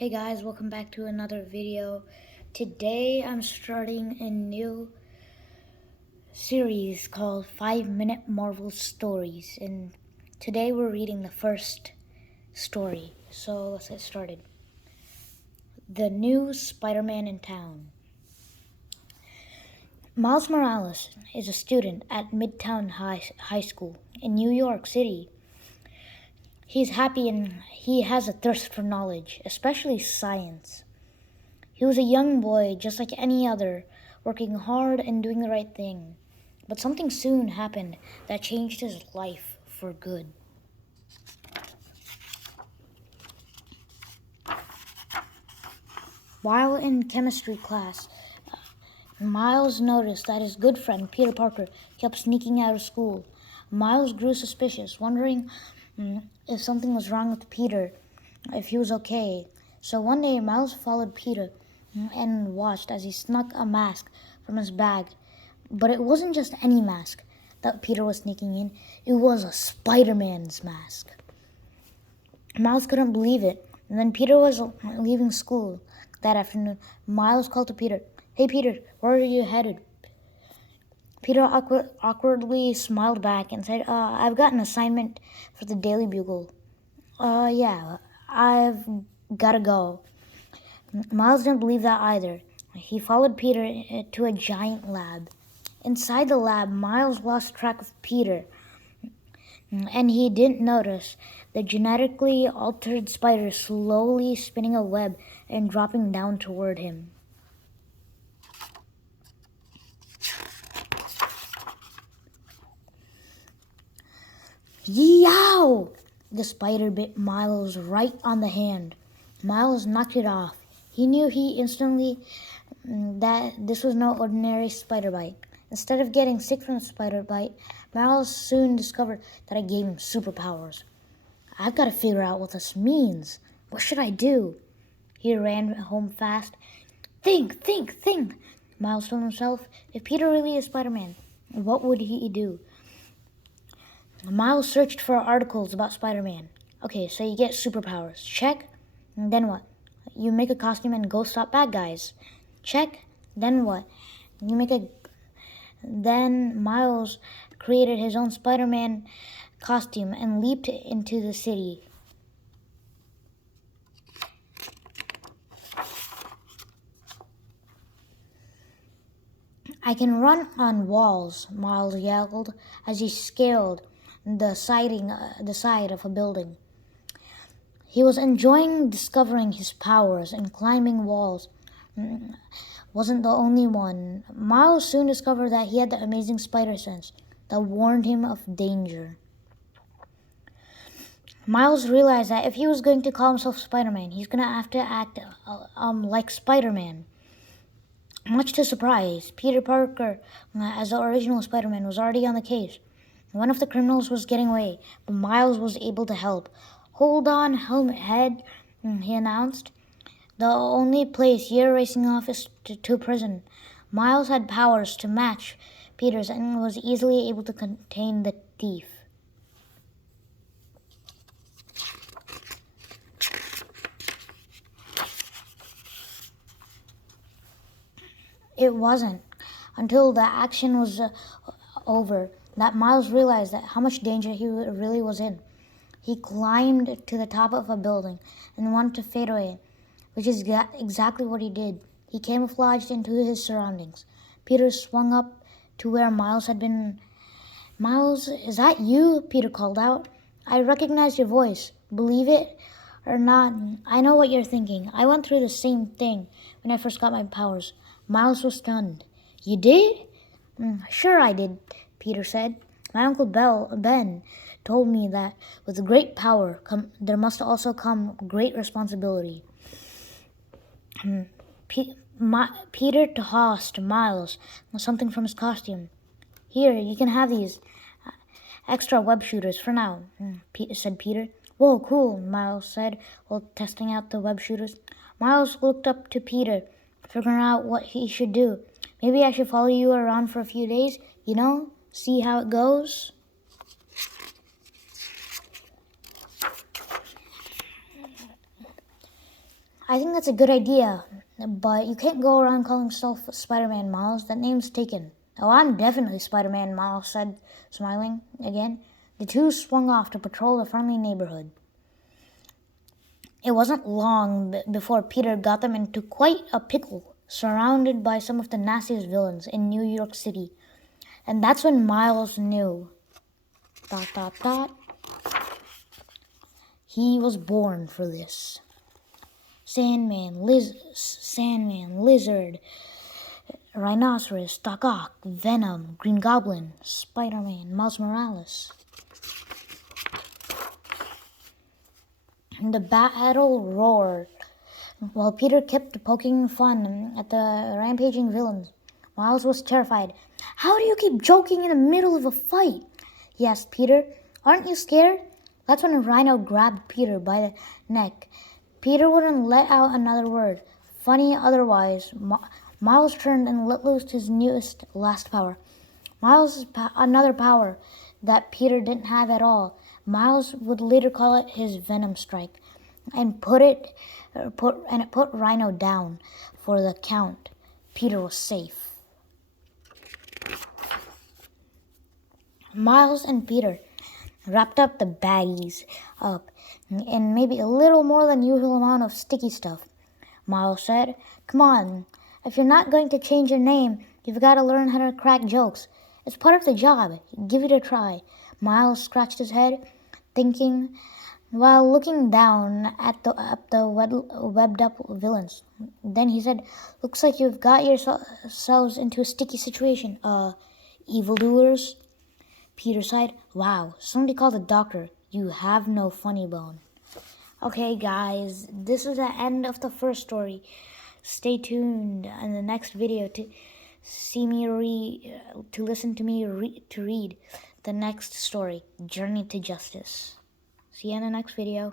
Hey guys, welcome back to another video. Today I'm starting a new series called 5-Minute Marvel Stories, and today we're reading the first story. So let's get started. The New Spider-Man in Town. Miles Morales is a student at Midtown High School in New York City. He's happy and he has a thirst for knowledge, especially science. He was a young boy, just like any other, working hard and doing the right thing. But something soon happened that changed his life for good. While in chemistry class, Miles noticed that his good friend Peter Parker kept sneaking out of school. Miles grew suspicious, wondering if something was wrong with Peter, if he was okay. So one day, Miles followed Peter and watched as he snuck a mask from his bag. But it wasn't just any mask that Peter was sneaking in. It was a Spider-Man's mask. Miles couldn't believe it. And then Peter was leaving school that afternoon. Miles called to Peter. "Hey Peter, where are you headed?" Peter awkwardly smiled back and said, "I've got an assignment for the Daily Bugle." Yeah, I've gotta go." Miles didn't believe that either. He followed Peter to a giant lab. Inside the lab, Miles lost track of Peter, and he didn't notice the genetically altered spider slowly spinning a web and dropping down toward him. Yow! The spider bit Miles right on the hand. Miles knocked it off. He knew instantly that this was no ordinary spider bite. Instead of getting sick from the spider bite, Miles soon discovered that it gave him superpowers. "I've got to figure out what this means. What should I do?" He ran home fast. Think, Miles told himself. If Peter really is Spider-Man, what would he do? Miles searched for articles about Spider-Man. Okay, so you get superpowers. Check. And then what? You make a costume and go stop bad guys. Check. Then what? Then Miles created his own Spider-Man costume and leaped into the city. "I can run on walls," Miles yelled as he scaled the side of a building. He was enjoying discovering his powers, and climbing walls wasn't the only one. Miles soon discovered that he had the amazing spider sense that warned him of danger. Miles realized that if he was going to call himself Spider-Man, he's going to have to act like Spider-Man. Much to his surprise, Peter Parker, as the original Spider-Man, was already on the case. One of the criminals was getting away, but Miles was able to help. "Hold on, helmet head," he announced. "The only place you're racing off is to prison." Miles had powers to match Peter's and was easily able to contain the thief. It wasn't until the action was over that Miles realized that how much danger he really was in. He climbed to the top of a building and wanted to fade away, which is exactly what he did. He camouflaged into his surroundings. Peter swung up to where Miles had been. "Miles, is that you?" Peter called out. "I recognize your voice. Believe it or not, I know what you're thinking. I went through the same thing when I first got my powers." Miles was stunned. "You did?" "Sure I did," Peter said. "My Uncle Ben told me that with great power there must also come great responsibility." Peter tossed Miles something from his costume. "Here, you can have these extra web shooters for now," said Peter. "Whoa, cool," Miles said while testing out the web shooters. Miles looked up to Peter, figuring out what he should do. "Maybe I should follow you around for a few days, see how it goes." I think that's a good idea, but you can't go around calling yourself Spider-Man, Miles. That name's taken. Oh, I'm definitely Spider-Man, Miles said, smiling again. The two swung off to patrol the friendly neighborhood. It wasn't long before Peter got them into quite a pickle, surrounded by some of the nastiest villains in New York City. And that's when Miles knew. ... He was born for this. Sandman, Lizard, Rhinoceros, Doc Ock, Venom, Green Goblin, Spider-Man, Miles Morales. The battle roared, while Peter kept poking fun at the rampaging villains. Miles was terrified. "How do you keep joking in the middle of a fight?" he asked Peter. "Aren't you scared?" That's when Rhino grabbed Peter by the neck. Peter wouldn't let out another word. Funny otherwise, Miles turned and let loose his newest, last power. Another power that Peter didn't have at all. Miles would later call it his Venom Strike, and it put Rhino down for the count. Peter was safe. Miles and Peter wrapped up the baggies up in maybe a little more than usual amount of sticky stuff. Miles said, "Come on, if you're not going to change your name, you've got to learn how to crack jokes. It's part of the job. Give it a try." Miles scratched his head, thinking, while looking down at the webbed-up villains. Then he said, "Looks like you've got yourselves into a sticky situation, evildoers." Peter sighed. "Wow, somebody called the doctor. You have no funny bone." Okay, guys, this is the end of the first story. Stay tuned in the next video to listen to me read the next story, Journey to Justice. See you in the next video.